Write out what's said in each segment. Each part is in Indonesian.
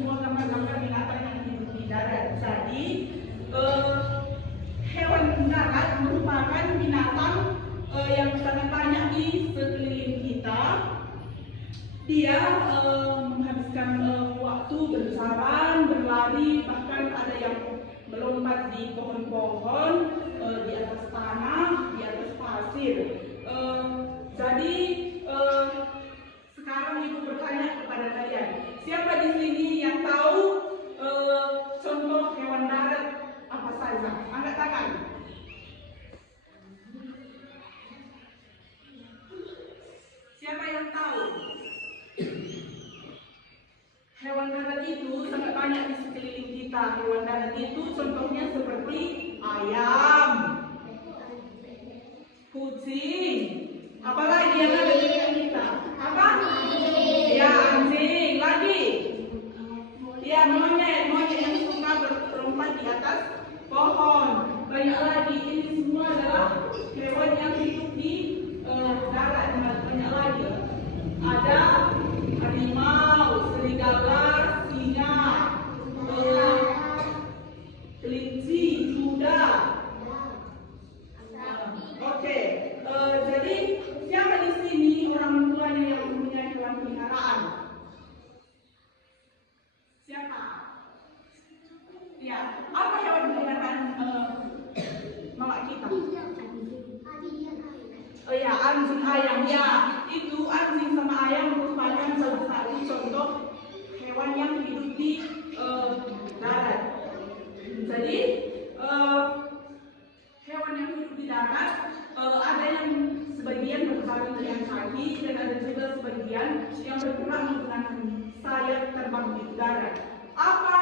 semua gambar-gambar binatang yang hidup di darat. Jadi hewan darat merupakan binatang yang sangat banyak di sekeliling kita. Dia menghabiskan waktu berjalan, berlari, bahkan ada yang melompat di pohon-pohon, di atas tanah, di atas pasir. Jadi sekarang Ibu bertanya kepada kalian, siapa di sini yang tahu contoh hewan darat apa saja? Angkat tangan. Siapa yang tahu? Hewan darat itu sangat banyak di sekeliling kita. Hewan darat itu contohnya seperti ayam, kucing, apalagi yang ada di dekat kita? Apa? Ya, anjing. Lagi? Ya, monyet yang suka berlompat di atas pohon. Banyak lagi. Ini semua adalah hewan yang hidup di darat. Banyak lagi. Ada harimau, serigala, singa, kelinci, kuda. Oke, jadi siapa di sini orang tuanya yang mempunyai hewan peliharaan? Siapa? Ya, apa hewan peliharaan mama kita? Oh ya, anjing ayam. Ya, itu anjing sama ayam merupakan salah satu contoh hewan yang hidup di darat. Jadi hewan yang hidup di darat ada yang sebagian berjalan dengan kaki dan ada juga sebagian yang bergerak menggunakan sayap terbang di darat. Apa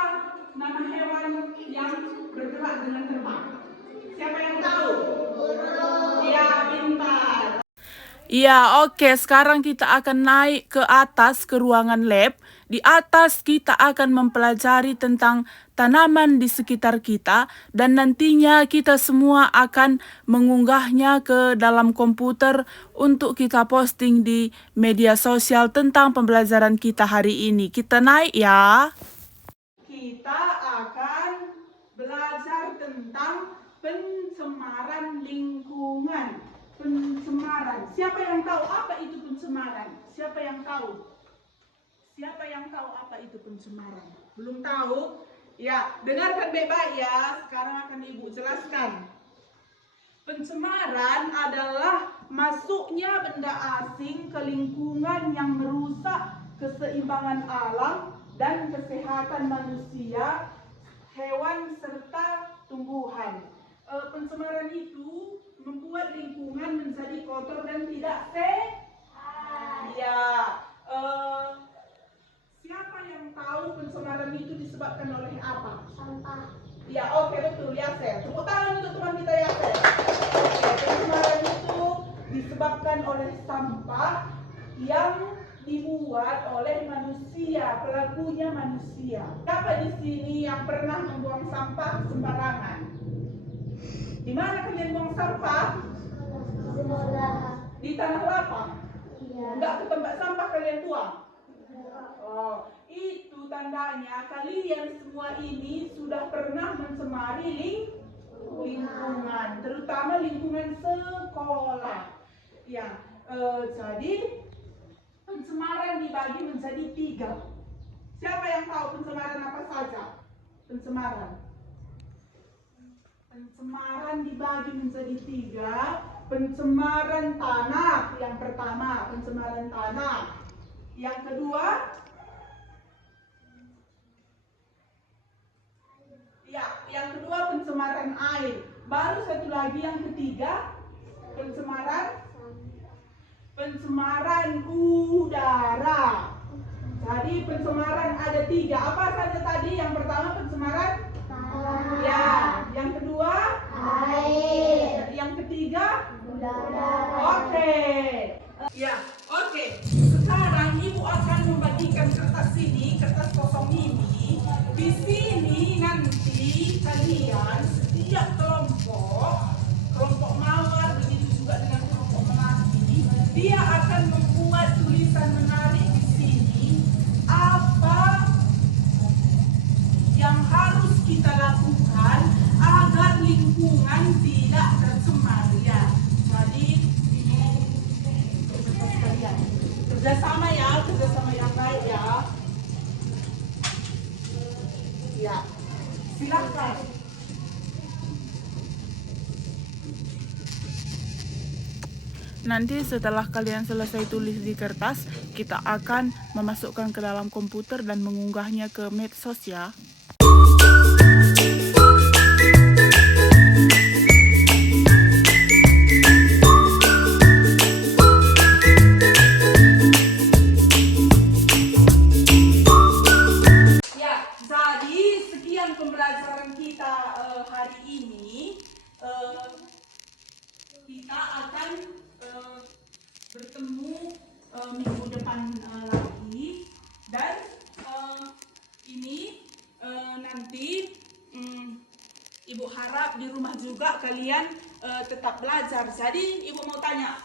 nama hewan yang bergerak dengan terbang? Siapa yang tahu? Ya, pintar. Ya, oke. Sekarang kita akan naik ke atas ke ruangan lab. Di atas kita akan mempelajari tentang tanaman di sekitar kita dan nantinya kita semua akan mengunggahnya ke dalam komputer untuk kita posting di media sosial tentang pembelajaran kita hari ini. Kita naik ya. Kita akan belajar tentang pencemaran lingkungan. Pencemaran. Siapa yang tahu apa itu pencemaran? Siapa yang tahu? Siapa yang tahu apa itu pencemaran? Belum tahu? Ya, dengarkan baik-baik ya. Sekarang akan Ibu jelaskan. Pencemaran adalah masuknya benda asing ke lingkungan yang merusak keseimbangan alam dan kesehatan manusia, hewan serta tumbuhan. Pencemaran itu membuat lingkungan menjadi kotor dan tidak sehat. Ya, siapa yang tahu pencemaran itu disebabkan oleh apa? Sampah. Ya, oke, betul, Yaser. Tepuk tangan untuk teman kita Yaser. Pencemaran itu disebabkan oleh sampah yang dibuat oleh manusia, pelakunya manusia. Siapa di sini yang pernah membuang sampah sembarangan? Di mana kalian buang sampah? Di tanah lapang? Iya. Enggak ke tempat sampah kalian buang? Oh, itu tandanya kalian semua ini sudah pernah mencemari lingkungan, terutama lingkungan sekolah. Ya, jadi pencemaran dibagi menjadi 3. Siapa yang tahu pencemaran apa saja? Pencemaran dibagi menjadi 3. Pencemaran tanah yang pertama, pencemaran tanah. Yang kedua, yang kedua pencemaran air. Baru satu lagi yang ketiga, pencemaran udara. Jadi pencemaran ada 3. Apa saja tadi? Yang pertama pencemaran tanah. Ya, yang kedua air. Yang ketiga udara. Oke. Ya, oke. Sekarang Ibu akan membagikan kertas ini, kertas kosong ini. Di sini nanti kalian setiap kelompok mawar begitu juga dengan kelompok melati, dia akan membuat tulisan menarik di sini. Apa kerjasama yang baik ya. Ya, silakan. Nanti setelah kalian selesai tulis di kertas, kita akan memasukkan ke dalam komputer dan mengunggahnya ke medsos ya. Ya, jadi sekian pembelajaran kita hari ini. Kita akan bertemu minggu depan lagi, dan ini nanti Ibu harap di rumah juga kalian tetap belajar. Jadi Ibu mau tanya,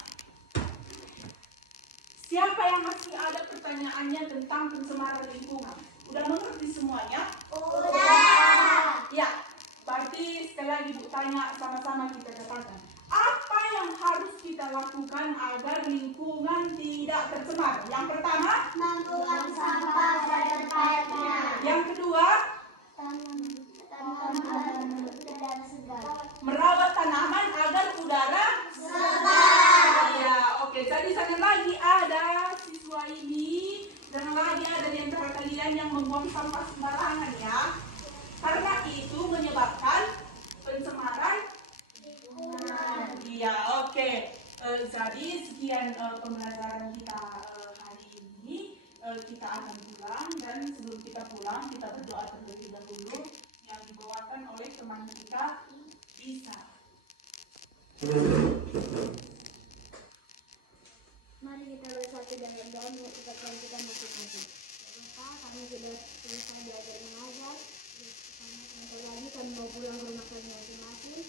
siapa yang masih ada pertanyaannya tentang pencemaran lingkungan? Udah mengerti semuanya? Udah. Ya, berarti sekali lagi Ibu tanya, sama-sama kita katakan. Apa yang harus kita lakukan agar lingkungan tidak tercemar? Yang pertama, Membuang sampah pada tempatnya. yang kedua, Tanaman udara segar. merawat tanaman agar udara Segar. ya, oke. Jadi jangan lagi ada siswa ini, jangan lagi ada di antara kalian yang membuang sampah sembarangan ya, karena itu menyebabkan pencemaran. Iya, oke. Jadi sekian pembelajaran kita hari ini. Kita akan pulang, dan sebelum kita pulang kita berdoa terlebih dahulu yang dibawakan oleh teman kita Isa. Mari kita bersatu dan berdoa mengucapkan kita masing-masing. Maka kami sudah selesai belajar mengajar. Sebentar lagi kami mau pulang ke rumah kami masing-masing.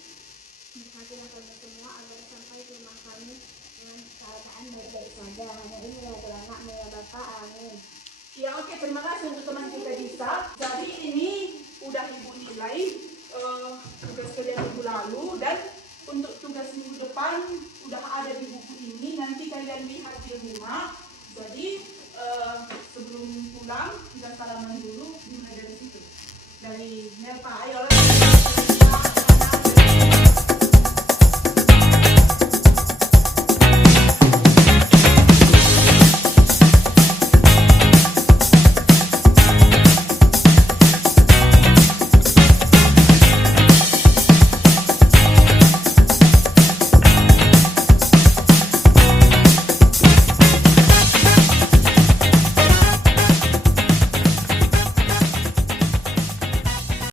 Berkatilah kami semua agar sampai ke rumah kami dengan keadaan baik-baik saja. Hanya ini ya Tuhan, ya Bapa, amin. Ya, oke, terima kasih untuk teman kita Isa. Jadi ini udah Ibu nilai tugas kalian minggu lalu, dan untuk tugas minggu depan udah ada di buku ini. Nanti kalian lihat di rumah. Jadi